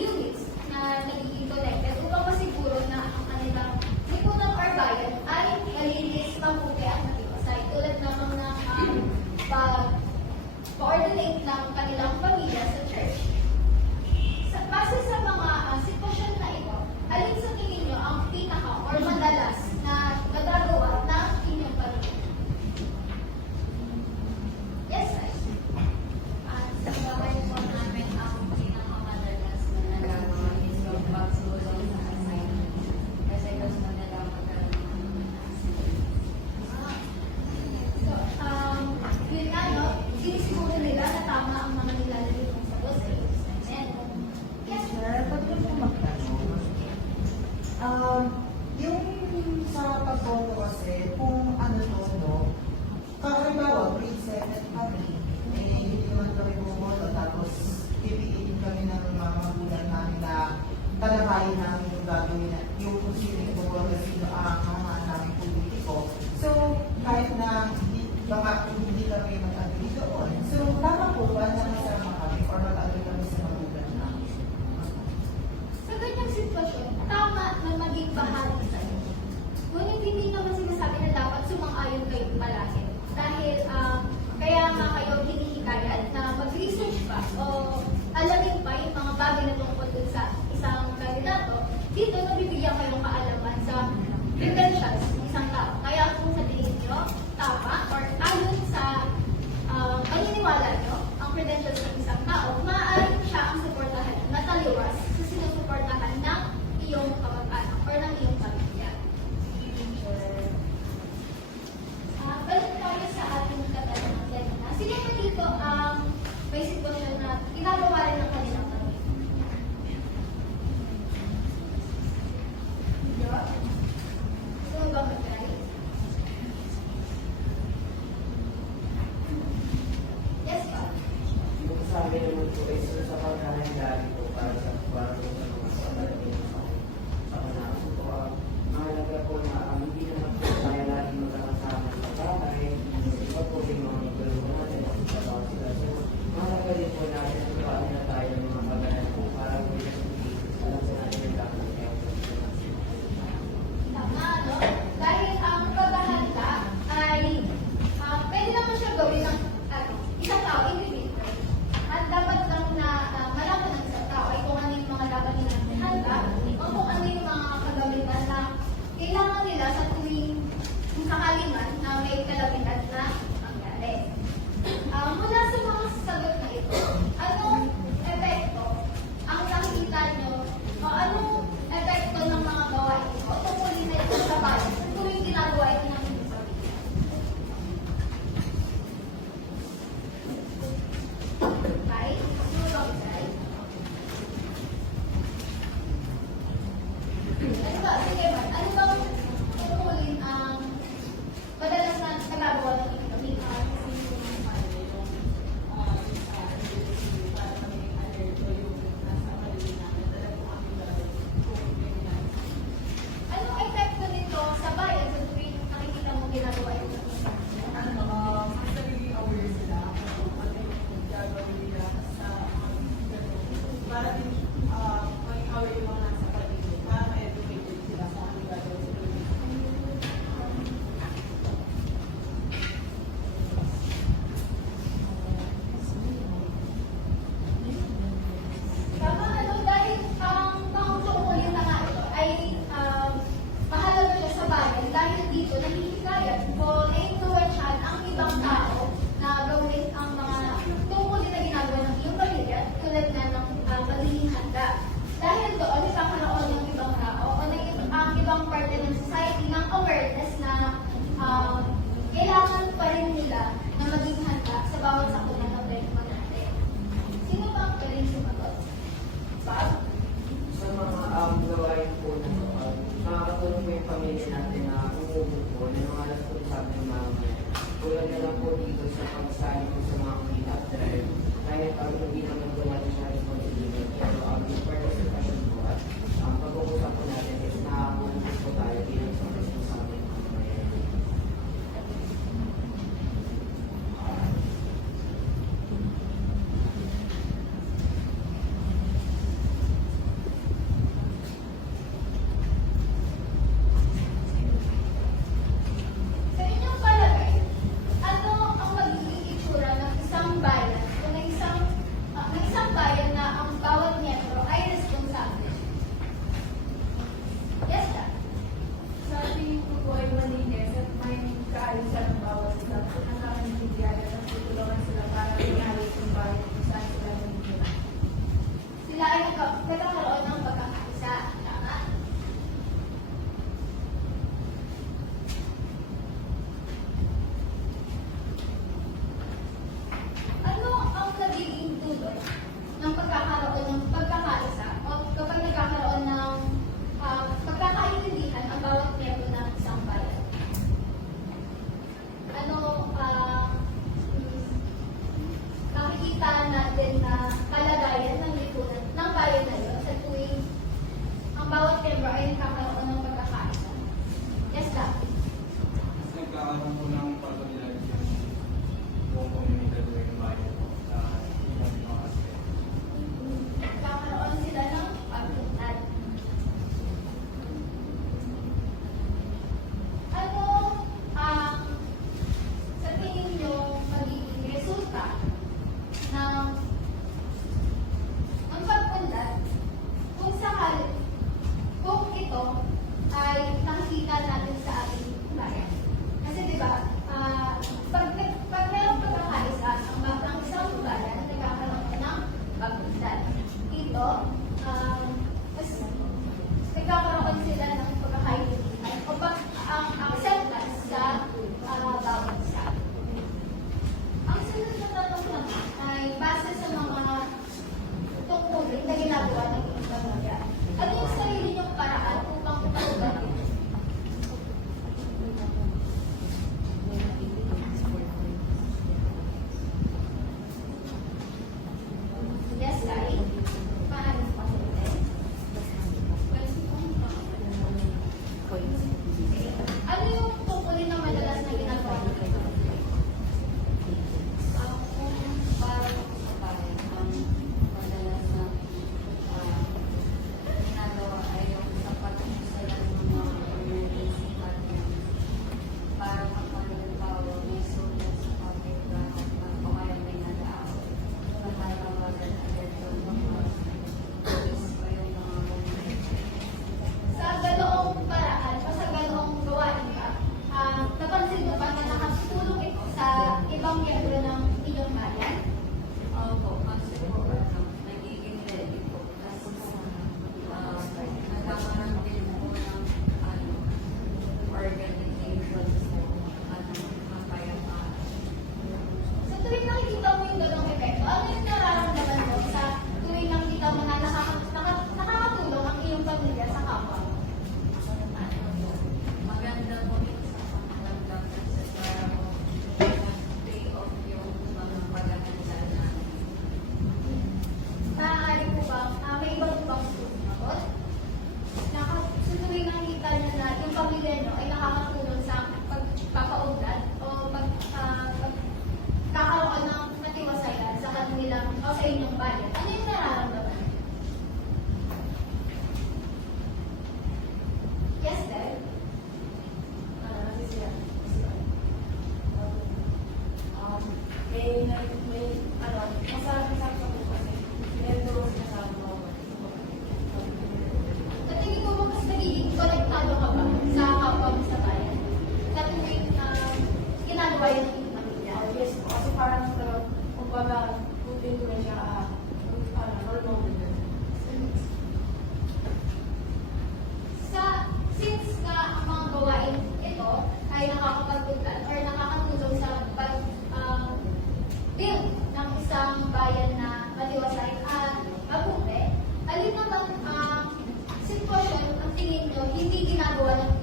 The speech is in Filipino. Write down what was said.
units na nagiging connected upang masiguro na ang kanilang lipunan or bayan ay malinis, mabuti at matibasay. Tulad naman ng pag-coordinate ng kanilang pamilya sa church. Base sa mga sitwasyon na ito, alin sa tingin nyo ang pinaka or madalas na nagagawa ng inyong pamilya? Yes, sir. Sa bahay po namin, ang pinakamadalas na nagagawa is yung pagsulong sa assignment. Kasi gusto nila magkaroon ng So, yun nga, no? Sinisiguro nila na tama ang mga nilalagay kong sagot sa assignment. Yes, sir. Sir, pag yung magtanong, yung sa pagboto kasi, kung ano to, no, halimbawa, grade 7 kami, hindi naman kami bumoto, tapos pipiliin kami ng mga magulang namin na talakayin namin yung gagawin na, yung kung sino yung bumoto, sino ang mga namin politiko. So, kahit na baka hindi kami mag-agree doon. So, tama po ba na masama kami or mag-agree kami sa magulang namin? Sa ganyang sitwasyon, tama na maging bahagi sa'yo. Ngunit hindi naman sinasabi na dapat sumang-ayon kayo palagi. Dahil kaya nga kayo hinihikayat na mag-research pa o alamin pa yung mga bagay na tungkol dun sa isang kandidato nagkakaroon ng pagkakaisa. Tama? Ano ang nagiging dulot ng pagkakaroon ng pagkakaisa o kapag nagkakaroon ng pagkakaintindihan ang bawat miyembro ng isang bayan? Ano, nakikita natin na kalagayan ng lipunan ng bayan na yun sa tuwing ang bawat miyembro ay nagkakaroon ng pagkakaisa. Yes, Doc? Mas nagkakaroon po ng pagkabilag yung buong komunidad o yung bayan po sa ibang mga aspect. Nagkakaroon sila ng pagtutad. Ano ang sa tingin nyo magiging resulta ng ang pagpunlad kung sakali kung ito ay nakikita natin sa ating bayan? Kasi di ba, pag mayroong pagkakaisa ang isang bayan, nagkakaroon ng pagpunlad. Ito, mas nagkakaroon sila ng pagkakaintindihan o ang acceptance sa bawat isa. Ang sunod na tanong naman ay base sa mga tungkulin na ginagawa ng inyong pamilya. Ano yung sarili niyong paraan upang tutugan ito? Yes, Kai? Paano pa ulit? Ano yung tungkulin na madalas na ginagawa ng inyong pamilya? Para sa bayan, ang madalas na ginagawa ay yung sapat sila ng mga emergency hotline para makalimbawa may sulat sa public o kaya may nag-aaway. Nakalawagan agad yung mga police o yung mga Sa ganoong paraan, o sa ganoong gawain ka, napansin mo ba na nakatulong ito sa ibang miyembro ng inyong bayan? Opo, kasi po, nagiging ready po. Kasi nagkakaroon din po ng organizations po, mapayapaan. Sa tuwing nakikita mo yung ganoong epekto, ano yung nararamdaman mo sa tuwing nakikita mo na nakakatulong ang iyong pamilya sa kapwa mo? Maganda po ito sa pangkalamdam kasi para po nag-pay off yung mga paghahanda namin. Maaari po ba, may iba po bang sumagot? Sa tuwing nakikita niyo na yung pamilya niyo ay nakakatulong sa pagpapaunlad o pagkakaroon ng matiwasayan sa kanilang o sa inyong bayan, ano yung nararamdaman? Yes, Dad? Sa tingin mo ba mas nagiging konektado ka ba sa kapwa mo sa bayan? Sa tuwing ginagawa yun ng inyong pamilya? Yes, kasi parang kumbaga, putin ko na siya, role model. Since nga ang mga gawain ito ay nakakapagpuntan or nakakatulong sa build ng isang bayan na matiwasay at mabuti, alin naman ang sitwasyon ang tingin nyo hindi ginagawa ng